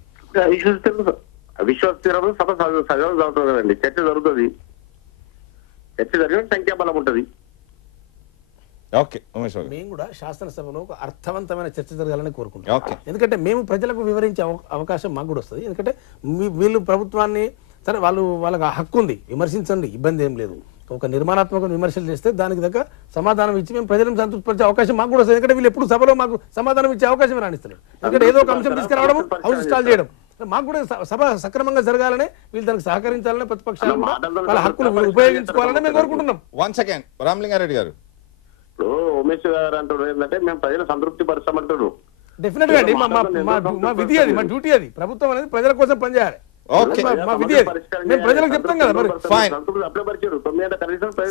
అవిశ్వాస తీర్మానం సభ సజావుగా జరుగుతుంది కదండి, చర్చ జరుగుతుంది. చర్చ జరిగిన సంఖ్యాబలం ఉంటుంది. మేము కూడా శాసనసభలో ఒక అర్థవంతమైన చర్చ జరగాలని కోరుకుంటాం. ఎందుకంటే మేము ప్రజలకు వివరించే అవకాశం మాకు కూడా వస్తుంది. ఎందుకంటే వీళ్ళు ప్రభుత్వాన్ని సరే వాళ్ళకి హక్కు ఉంది, విమర్శించండి, ఇబ్బంది ఏం లేదు. ఒక నిర్మాణాత్మక విమర్శలు చేస్తే దానికి దగ్గర సమాధానం ఇచ్చి మేము ప్రజలను సంతృప్తిపరిచే అవకాశం మాకు కూడా వస్తుంది. ఎందుకంటే వీళ్ళు ఎప్పుడు సభలో మాకు సమాధానం ఇచ్చే అవకాశం రాణిస్తారు. ఎందుకంటే ఏదో ఒక అంశం తీసుకురావడం, హౌస్ స్టాల్ చేయడం, మాకు కూడా సభ సక్రమంగా జరగాలని వీళ్ళు దానికి సహకరించాలని ప్రతిపక్షాలు వాళ్ళ హక్కులు ఉపయోగించుకోవాలని మేము కోరుకుంటున్నాం. వన్స్ అగైన్ రామలింగారెడ్డి గారు ఇప్పుడు ఉమేష్ గారు అంటారు ఏంటంటే మేము ప్రజలు సంతృప్తి పరచమంటారు. డెఫినెట్ గా అండి, మా విధి అది, మా డ్యూటీ అది. ప్రభుత్వం అనేది ప్రజల కోసం పనిచేయాలి. మా విధి అది, మేము ప్రజలకు చెప్తాం కదా. మరి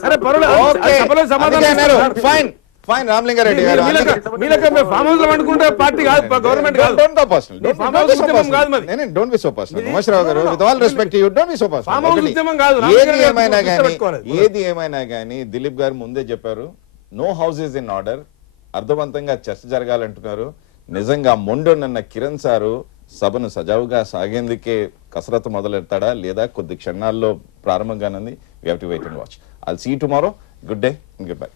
సరే పర్వాలేదు, సమాధానం ఫైన్ రామలింగారెడ్డి గారు ఫామ్ హౌస్ లో అనుకుంటే పార్టీ కాదు, గవర్నమెంట్ కాదు. Don't be so personal Umesh Rao గారు, with all respect you don't be so personal. ఏది ఏమైనా కానీ దిలీప్ గారు ముందే చెప్పారు no house is in order. అర్థవంతంగా చర్చ జరగాలంటున్నారు. నిజంగా మొండొన్న కిరణ్ సారు సభను సజావుగా సాగేందుకే కసరత్తు మొదలెడతాడా లేదా కొద్ది క్షణాల్లో ప్రారంభంగానుంది. We have to wait and watch. I'll see you tomorrow. Good day and good bye.